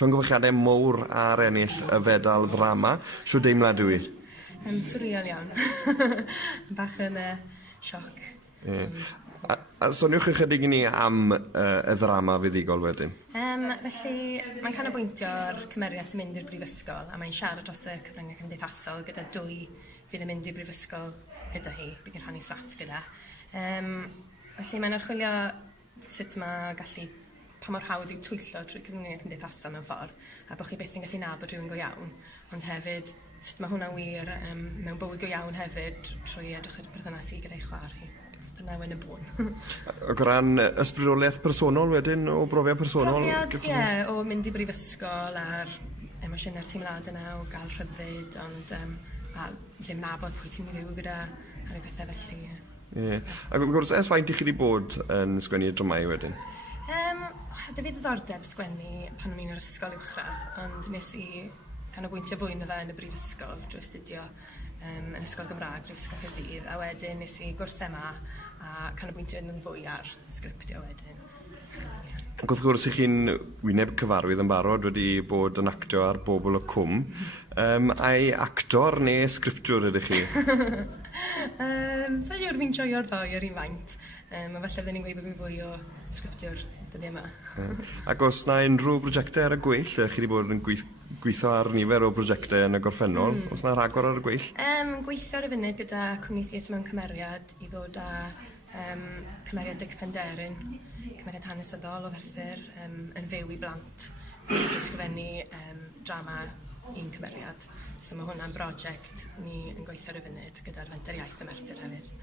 llongyfarchiadau mowr ar ennill y fedal ddrama. Siw deimlad yw i? Surreal iawn. Bach yn sioc. A soniwch ychydig i ni am y ddrama fuddigol wedyn? Felly, mae'n canolbwyntio'r cymeriad sy'n mynd i'r brifysgol, a mae'n siarad dros y cyfryngau cymdeithasol gyda dwy fydd yn mynd i'r brifysgol gyda hi, bydd yn rhannu fflat gyda. Felly, mae'n archwilio sut mae gallu, pa mor hawdd i'w twyllo trwy cyfryngau cymdeithasol mewn ffordd, a bod chi byth yn gallu nabod rhywun go iawn, ond hefyd, sut mae hwnna wir mewn bywyd go iawn hefyd trwy edrych i'r perthynas i gyda'i chwaer hi. Dyna yw'n y bwn. Ac o ran ysbrydoliaeth personol wedyn, o brofiad personol? Profiad, o mynd i brifysgol a'r emosiynau'r teimlad yna, o gael rhyddid, ond ddim nabod pwy ti'n mynd i fyw gyda, a rhyw bethau felly. Ac wrth gwrs, ers faint i chi wedi bod yn sgwennu dramau wedyn? Dy fi ddiddordeb sgwennu pan o'n i'n yr ysgol uwchradd, ond nes i canolbwyntio fwy na fe yn y brifysgol drwy astudio yn Ysgol Gymraeg, Brifysgol Caerdydd, a wedyn nes i gwrs yma a canolbwyntio yn fwy ar sgriptio wedyn. Ac wrth gwrs, i chi'n wyneb cyfarwydd yn barod wedi bod yn actio ar Bobl y Cwm. Ai actor neu sgriptiwr ydych chi? Sa'n siŵr fi'n joio'r ddoi ar un faint. A falle fydden ni'n gweud bod fi'n fwy o sgriptiwr dyddi yma. Ac os na unrhyw brosiectau ar y gweill, chi wedi bod yn gweithio ar nifer o brosiectau yn y gorffennol, os na rhagor ar y gweill? Gweithio ar y funud gyda cwmni theatr mewn cymeriad i ddod â cymeriad Dic Penderyn, cymeriad hanesyddol o Ferthyr yn fyw i blant. Dwi'n ysgrifennu drama un cymeriad. So mae hwnna'n brosiect ni yn gweithio ar y funud gyda'r Fenter Iaith y Merthyr hefyd.